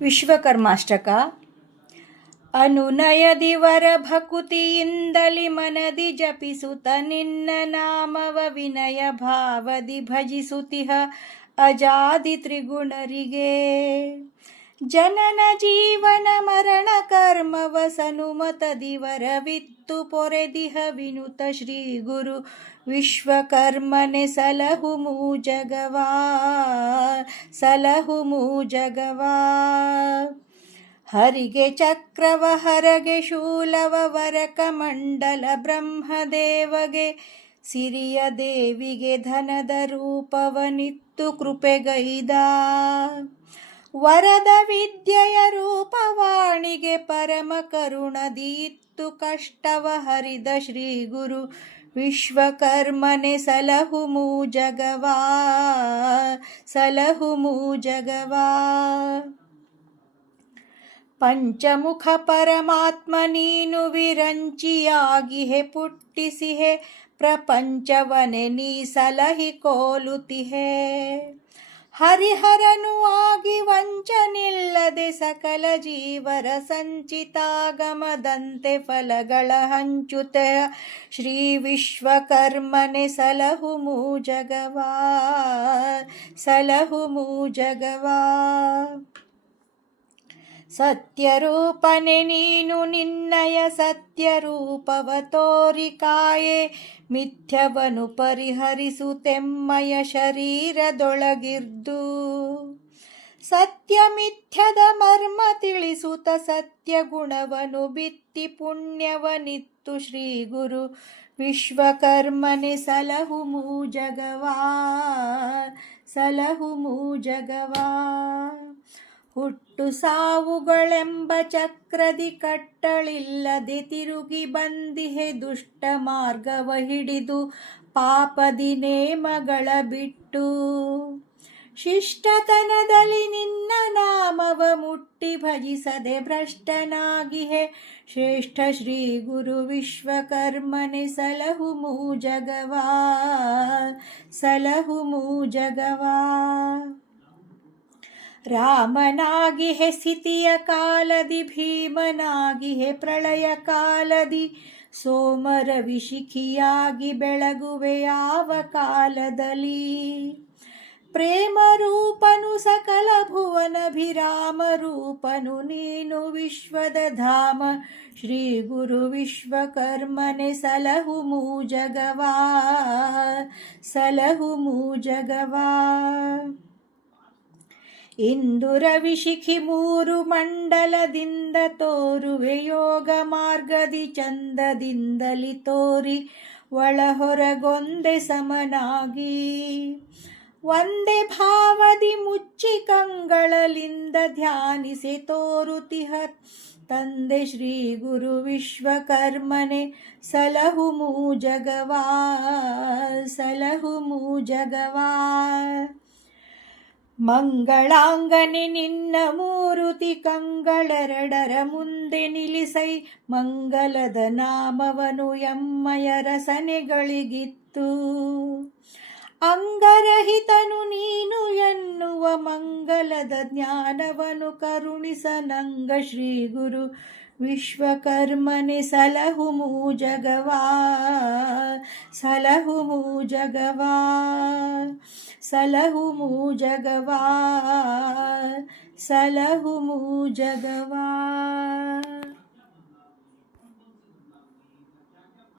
ವಿಶ್ವಕರ್ಮಾಷ್ಟಕ. ಅನುನಯದಿ ವರಭಕುತಿಯಿಂದಲಿ ಮನದಿ ಜಪಿಸುತ್ತ ನಿನ್ನ ನಾಮವ ವಿನಯ ಭಾವದಿ ಭಜಿಸುತಿಹ ಅಜಾದಿ ತ್ರಿಗುಣರಿಗೆ. ಜನನ ಜೀವನ ಮರಣ ಕರ್ಮವ ಸನುಮತದಿ ವರವಿತ್ತು ಪೊರೆದಿಹ ವಿನುತ ಶ್ರೀ ಗುರು ವಿಶ್ವಕರ್ಮನೆ ಸಲಹು ಮೂಜಗವಾ ಸಲಹು ಮೂಜಗವಾ. ಹರಿಗೆ ಚಕ್ರವ ಹರಗೆ ಶೂಲವ ವರಕ ಮಂಡಲ ಬ್ರಹ್ಮದೇವಗೆ ಸಿರಿಯ ದೇವಿಗೆ ಧನದ ರೂಪವನಿತ್ತು ಕೃಪೆಗೈದ. ವರದ ವಿದ್ಯೆಯ ರೂಪವಾಣಿಗೆ ಪರಮ ಕರುಣದಿ ಇತ್ತು ಕಷ್ಟವ ಹರಿದ ಶ್ರೀ ಗುರು ವಿಶ್ವಕರ್ಮನೆ ಸಲಹು ಮೂಜಗವಾ ಸಲಹು ಮೂಜಗವಾ. ಪಂಚಮುಖ ಪರಮಾತ್ಮ ನೀನು ವಿರಂಚಿಯಾಗಿಹೆ ಪುಟ್ಟಿಸಿಹೆ ಪ್ರಪಂಚವನೆ ನೀ ಸಲಹಿ ಕೋಲುತಿಹೆ. ಹರಿಹರನು ಆಗಿ ವಂಚನಿಲ್ಲದೆ ಸಕಲ ಜೀವರ ಸಂಚಿತಾಗಮದಂತೆ ಫಲಗಳ ಹಂಚುತೆ ಶ್ರೀ ವಿಶ್ವಕರ್ಮನೆ ಸಲಹು ಮೂಜಗವಾ ಸಲಹು ಮೂಜಗವಾ. ಸತ್ಯರೂಪನೆ ನೀನು ನಿನ್ನಯ ಸತ್ಯರೂಪವ ತೋರಿ ಕಾಯೆ ಮಿಥ್ಯವನು ಪರಿಹರಿಸುತ್ತೆಮ್ಮಯ ಶರೀರದೊಳಗಿರ್ದು. ಸತ್ಯ ಮಿಥ್ಯದ ಮರ್ಮ ತಿಳಿಸುತ್ತ ಸತ್ಯ ಗುಣವನು ಬಿತ್ತಿ ಪುಣ್ಯವನಿತ್ತು ಶ್ರೀ ಗುರು ವಿಶ್ವಕರ್ಮನೆ ಸಲಹು ಮೂಜಗವಾ ಸಲಹು ಮೂಜಗವಾ. ಹುಟ್ಟು ಸಾವುಗಳೆಂಬ ಚಕ್ರದಿ ಕಟ್ಟಳಿಲ್ಲದೆ ತಿರುಗಿ ಬಂದಿಹೆ ದುಷ್ಟ ಮಾರ್ಗವ ಹಿಡಿದು ಪಾಪದಿ ನೇಮಗಳ ಬಿಟ್ಟು. ಶಿಷ್ಟತನದಲ್ಲಿ ನಿನ್ನ ನಾಮವ ಮುಟ್ಟಿ ಭಜಿಸದೆ ಭ್ರಷ್ಟನಾಗಿಹೆ ಶ್ರೇಷ್ಠ ಶ್ರೀ ಗುರು ವಿಶ್ವಕರ್ಮನೆ ಸಲಹು ಮೂಜಗವಾ ಸಲಹು ಮೂಜಗವಾ. ರಾಮನಾಗಿಹೆ ಸ್ಥಿತಿಯ ಕಾಲದಿ ಭೀಮನಾಗಿಹೆ ಪ್ರಳಯ ಕಾಲದಿ ಸೋಮರವಿಶಿಖಿಯಾಗಿ ಬೆಳಗುವೆ ಯಾವ ಕಾಲದಲ್ಲಿ. ಪ್ರೇಮ ರೂಪನು ಸಕಲ ಭುವನಭಿರಾಮ ರೂಪನು ನೀನು ವಿಶ್ವದ ಧಾಮ ಶ್ರೀ ಗುರು ವಿಶ್ವಕರ್ಮನೆ ಸಲಹು ಮೂಜಗವಾ ಸಲಹು ಮೂಜಗವಾ. ಇಂದು ರವಿಶಿಖಿ ಮೂರು ಮಂಡಲದಿಂದ ತೋರುವೆ ಯೋಗ ಮಾರ್ಗದಿ ಚಂದದಿಂದಲಿ ತೋರಿ ಒಳಹೊರಗೊಂದೆ ಸಮನಾಗಿ. ಒಂದೇ ಭಾವದಿ ಮುಚ್ಚಿ ಕಂಗಳಲಿಂದ ಧ್ಯಾನಿಸಿ ತೋರುತಿಹ ತಂದೆ ಶ್ರೀ ಗುರು ವಿಶ್ವಕರ್ಮನೆ ಸಲಹು ಮೂಜಗವಾ ಸಲಹು ಮೂಜಗವಾ. ಮಂಗಳಾಂಗನೆ ನಿನ್ನ ಮೂರುತಿ ಕಂಗಳೆರಡರ ಮುಂದೆ ನಿಲ್ಲಿಸೈ ಮಂಗಲದ ನಾಮವನು ಎಮ್ಮಯ ರಸನೆಗಳಿಗಿತ್ತು. ಅಂಗರಹಿತನು ನೀನು ಎನ್ನುವ ಮಂಗಲದ ಜ್ಞಾನವನು ಕರುಣಿಸ ನಂಗ ಶ್ರೀ ಗುರು ವಿಶ್ವಕರ್ಮನೆ ಸಲಹು ಮೂಜಗವಾ ಸಲಹು ಮೂಜಗವಾ ಸಲಹು ಮೂಜಗವಾ ಸಲಹು ಮೂಜಗವಾ.